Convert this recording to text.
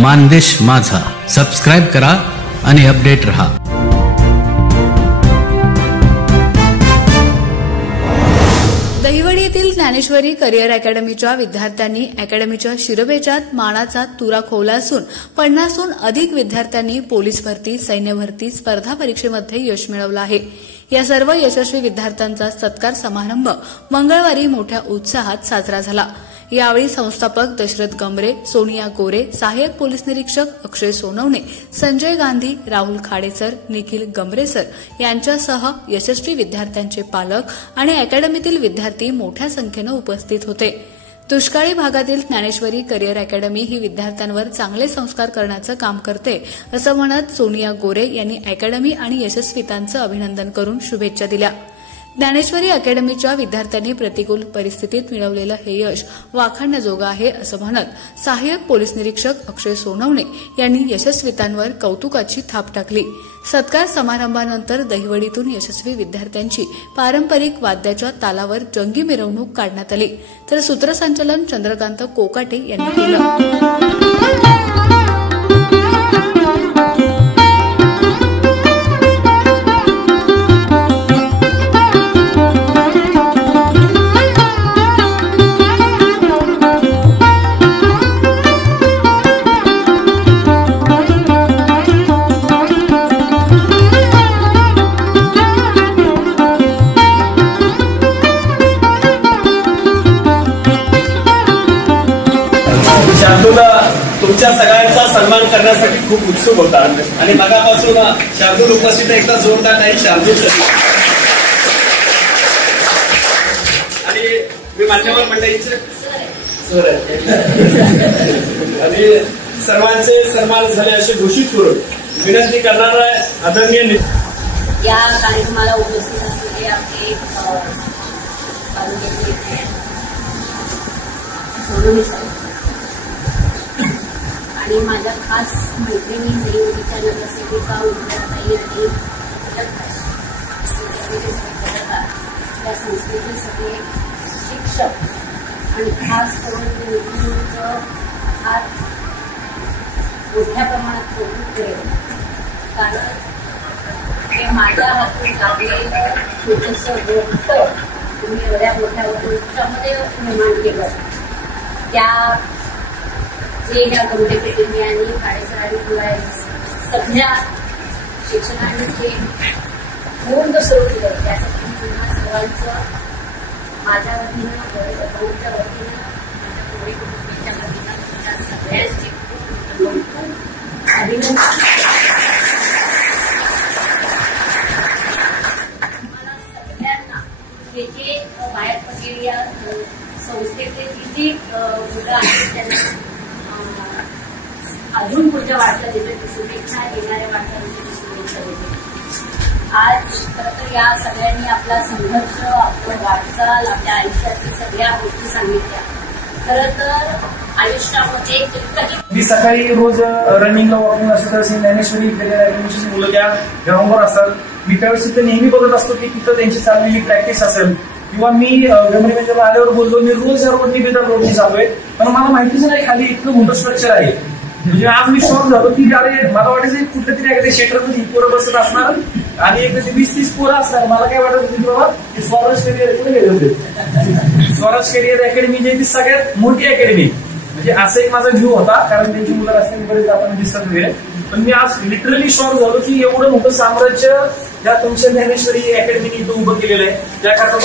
मानदेश माझा सबस्क्राइब करा आणि अपडेट रहा। दहिवडी येथील ज्ञानेश्वरी करिअर अकॅडमीच्या विद्यार्थ्यांनी अकॅडमीच्या शिरबेच्यात मानाचा तुरा खोवला असून 50हून अधिक विद्यार्थ्यांनी पोलीस भरती, सैन्य भरती स्पर्धा परीक्षेमध्ये यश मिळवलं आहे। या सर्व यशस्वी विद्यार्थ्यांचा सत्कार समारंभ मंगळवारी मोठ्या उत्साहात साजरा झाला। यावेळी संस्थापक दशरथ गंभरे, सोनिया गोरे, सहाय्यक पोलीस निरीक्षक अक्षय सोनवणे, संजय गांधी, राहुल खाडेसर, निखिल गंभरेसर यांच्यासह यशस्वी विद्यार्थ्यांचे पालक आणि अकॅडमीतील विद्यार्थी मोठ्या संख्येने उपस्थित होते। दुष्काळी भागातील ज्ञानेश्वरी करिअर अकॅडमी ही विद्यार्थ्यांवर चांगले संस्कार करण्याचं काम करते असं म्हणत सोनिया गोरे यांनी अकॅडमी आणि यशस्वीतांचं अभिनंदन करून शुभेच्छा दिल्या। ज्ञानेश्वरी अकॅडमीच्या विद्यार्थ्यांनी प्रतिकूल परिस्थितीत मिळवलेलं हे यश वाखाणण्याजोगं आहे असं म्हणत सहाय्यक पोलीस निरीक्षक अक्षय सोनवणे यांनी यशस्वीतांवर कौतुकाची थाप टाकली। सत्कार समारंभानंतर दहिवडीतून यशस्वी विद्यार्थ्यांची पारंपरिक वाद्याच्या तालावर जंगी मिरवणूक काढण्यात आली, तर सूत्रसंचालन चंद्रकांत कोकाटे यांनी केलं। तुमच्या सगळ्यांचा सन्मान करण्यासाठी खूप उत्सुक होता आणि मगापासून शार्दूल उपस्थित एकदा जोरदार नाही शार्दूलसाठी आणि मी मान्यवर मंडळीचे आणि सर्वांचे सन्मान झाले असे घोषित करून विनंती करणार आहे आदरणीय या कार्यक्रमाला उपस्थित असलेले आपले आणि माझ्या खास मैत्रिणी दहिवडीच्या नगरसेविका उद्याताई आणि या संस्थेचे सगळे शिक्षक आणि खास करून मैत्रिणींचं हात मोठ्या प्रमाणात कौतुक करेल, कारण हे माझ्या हातून लागलेलं छोटंसं गोष्ट तुम्ही एवढ्या मोठ्या वृक्षामध्ये निर्माण केलं। त्या जे ह्या गंभीर पेटींनी आणि खाडेसर आणि सगळ्या शिक्षकांनी जे पूर्ण सुरू केलं त्यासाठी पुन्हा सर्वांचं माझ्या वतीनं, भाऊच्या वतीनं, माझ्या कोणी कुटुंबाच्या वतीनं तुमच्या सगळ्यांचे खूप अभिनंदन। मला सगळ्यांना हे जे बाहेर पडलेली या संस्थेतले जी मुलं आहेत त्यांना अजून पुढच्या वाटचालीसाठी शुभेच्छा, येणाऱ्या वाटचालीसाठी शुभेच्छा देते। आज खरं तर या सगळ्यांनी आपला संघर्ष, आपलं वाटचाल, आपल्या आयुष्यातील सगळ्या गोष्टी सांगितल्या। खरं तर आयुष्यामध्ये मी सकाळी रोज रनिंगला वॉकिंग असत ज्ञानेश्वरी करिअर अकॅडमीची मुलं त्या ग्राउंडवर असतात। मी त्यावेळेस तिथे नेहमी बघत असतो की तिथं त्यांची चाललेली प्रॅक्टिस असेल किंवा मी गंभीर मेजरला आल्यावर बोललो मी रोज या रोडनी बेदार रोडनी चाललोय, पण मला माहितीच नाही खाली इतकं मोठं स्ट्रक्चर आहे। म्हणजे आज मी शॉक झालो की अरे मला वाटायचं कुठलं तरी एखाद्या शेटरमध्ये पोरं बसत असणार आणि एक 20-30 पोरं असणार। मला काय वाटत होती बाबा की स्वराज करिअर कुठे गेले होते। स्वराज करिअर अकॅडमी जी ती सगळ्यात मोठी अकॅडमी, म्हणजे असं एक माझा व्ह्यू होता, कारण त्यांची मुलं असताना बरेच आपण दिसत वगैरे। पण मी आज लिटरली शॉक झालो की एवढं मोठं साम्राज्य या तुमच्या ज्ञानेश्वरी अकॅडमीने इथं उभं केलेलं आहे। त्याकरता